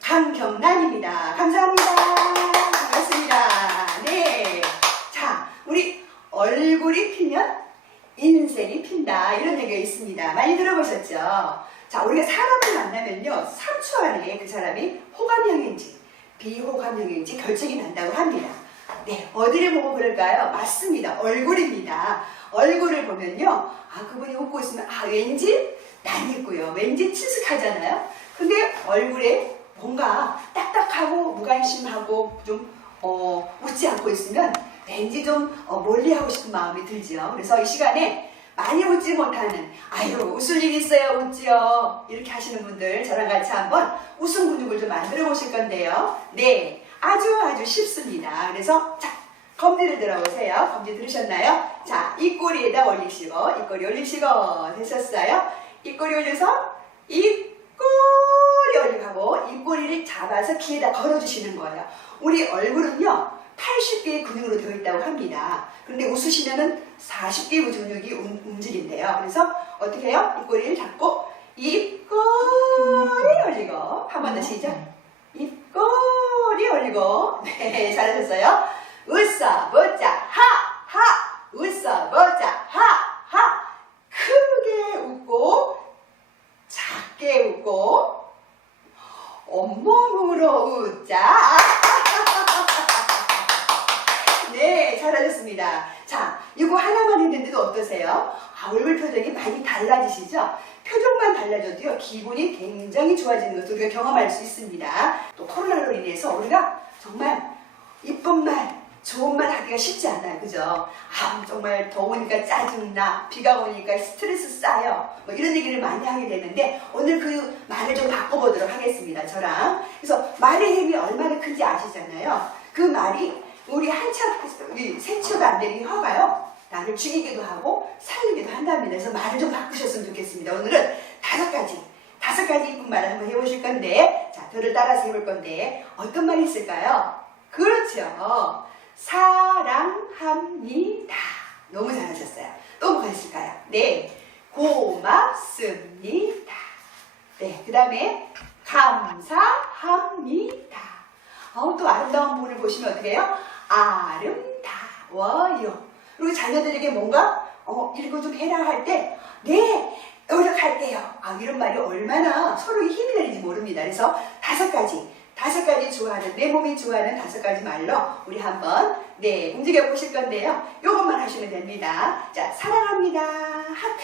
황경란입니다. 감사합니다. 반갑습니다. 네. 자, 우리 얼굴이 피면 인생이 핀다. 이런 얘기가 있습니다. 많이 들어보셨죠? 자, 우리가 사람을 만나면요. 3초 안에 그 사람이 호감형인지 비호감형인지 결정이 난다고 합니다. 네, 어디를 보고 그럴까요? 맞습니다. 얼굴입니다. 얼굴을 보면요. 아, 그분이 웃고 있으면, 아, 왠지 낯익고요. 왠지 친숙하잖아요. 근데 얼굴에 뭔가 딱딱하고 무관심하고 좀, 어, 웃지 않고 있으면 왠지 좀 어, 멀리하고 싶은 마음이 들죠. 그래서 이 시간에 많이 웃지 못하는, 아유, 웃을 일 있어요, 웃지요. 이렇게 하시는 분들 저랑 같이 한번 웃음 근육을 좀 만들어 보실 건데요. 네, 아주 아주 쉽습니다. 그래서, 자, 검지를 들어보세요. 검지 들으셨나요? 자, 이 꼬리에다 올리시고, 이 꼬리 올리시고, 되셨어요? 이 꼬리 올려서, 이 꼬리 올리고, 이 꼬리를 잡아서 귀에다 걸어주시는 거예요. 우리 얼굴은요, 80개의 근육으로 되어 있다고 합니다. 그런데 웃으시면은 40개의 근육이 움- 움직인대요. 그래서 어떻게 해요? 이 꼬리를 잡고, 이 꼬리 올리고, 한 번 더 시작. 이 꼬리 올리고, 네, 잘하셨어요. 웃어 보자 하하 웃어 보자 하 하 크게 웃고 작게 웃고 온몸으로 웃자 네 잘하셨습니다 자 이거 하나만 했는데도 어떠세요? 아, 얼굴 표정이 많이 달라지시죠? 표정만 달라져도요 기분이 굉장히 좋아지는 것을 우리가 경험할 수 있습니다 또 코로나로 인해서 우리가 정말 이쁜 말 좋은 말 하기가 쉽지 않아요. 그죠? 아, 정말 더우니까 짜증나. 비가 오니까 스트레스 쌓여. 뭐 이런 얘기를 많이 하게 되는데 오늘 그 말을 좀 바꿔보도록 하겠습니다. 저랑. 그래서 말의 힘이 얼마나 큰지 아시잖아요. 그 말이 우리 한참, 우리 생초가 안 되는 혀가요. 나를 죽이기도 하고 살리기도 한답니다. 그래서 말을 좀 바꾸셨으면 좋겠습니다. 오늘은 다섯 가지. 다섯 가지 이쁜 말을 한번 해보실 건데, 자, 저를 따라서 해볼 건데, 어떤 말이 있을까요? 그렇죠. 사랑합니다. 너무 잘하셨어요. 또 뭐가 있을까요? 네. 고맙습니다. 네. 그 다음에 감사합니다. 어, 또 아름다운 분을 보시면 어떻게 해요? 아름다워요. 그리고 자녀들에게 뭔가 어, 이거 좀 해라 할 때, 네, 노력할게요. 아, 이런 말이 얼마나 서로의 힘이 되는지 모릅니다. 그래서 다섯 가지, 다섯 가지 좋아하는, 내 몸이 좋아하는 다섯 가지 말로 우리 한번, 네, 움직여 보실 건데요. 요것만 하시면 됩니다. 자, 사랑합니다. 하트.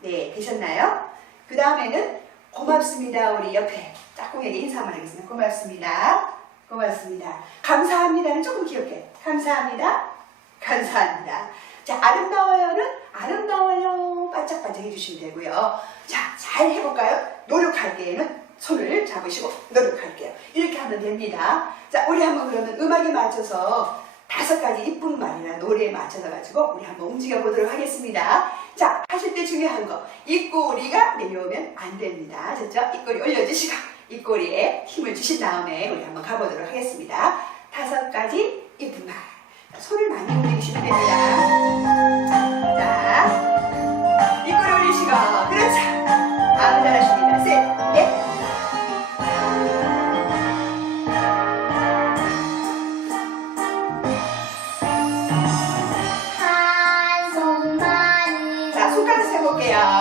네, 되셨나요? 그 다음에는 고맙습니다. 우리 옆에 짝꿍에게 인사 한번 하겠습니다. 고맙습니다. 고맙습니다. 감사합니다는 조금 귀엽게. 감사합니다. 감사합니다. 자, 아름다워요는 아름다워요. 반짝반짝 해주시면 되고요. 자, 잘 해볼까요? 노력할게는 손을 잡으시고 노력할게요. 이렇게 하면 됩니다. 자, 우리 한번 그러면 음악에 맞춰서 다섯 가지 이쁜 말이나 노래에 맞춰서 가지고 우리 한번 움직여 보도록 하겠습니다. 자, 하실 때 중요한 거. 이 꼬리가 내려오면 안 됩니다. 아셨죠? 이 꼬리 올려주시고 이 꼬리에 힘을 주신 다음에 우리 한번 가보도록 하겠습니다. 다섯 가지 이쁜 말. 손을 많이 움직이시면 됩니다. 자, 이 꼬리 올리시고 그렇죠. 아주 잘하십니다. 셋, 넷. 한 손만으로 자, 손가락 세볼게요.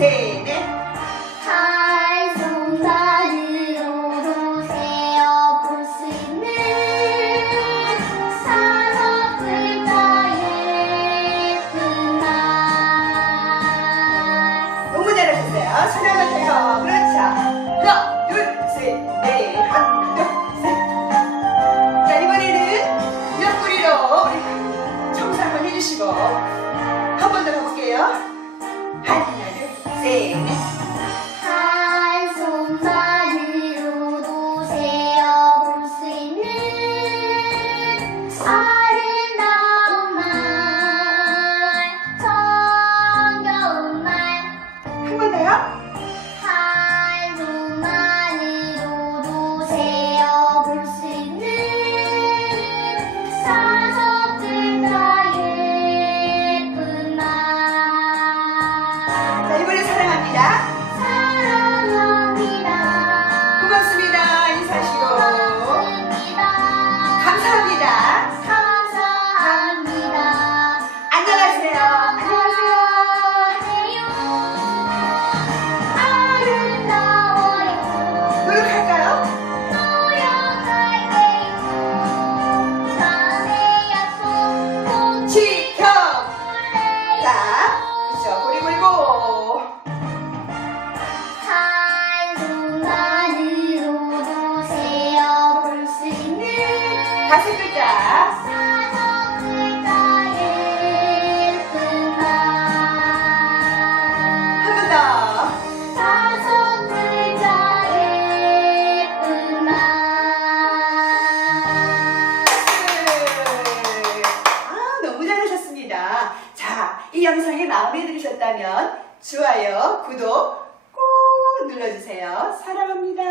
셋넷 수련할게요. 그렇죠. 하나, 둘, 셋, 네, 넷, 하나, 둘, 셋. 자, 이번에는 옆구리로 우리 청소 한번 해주시고 한 번 더 가볼게요. Amen. 좋아요, 구독 꾹 눌러주세요. 사랑합니다.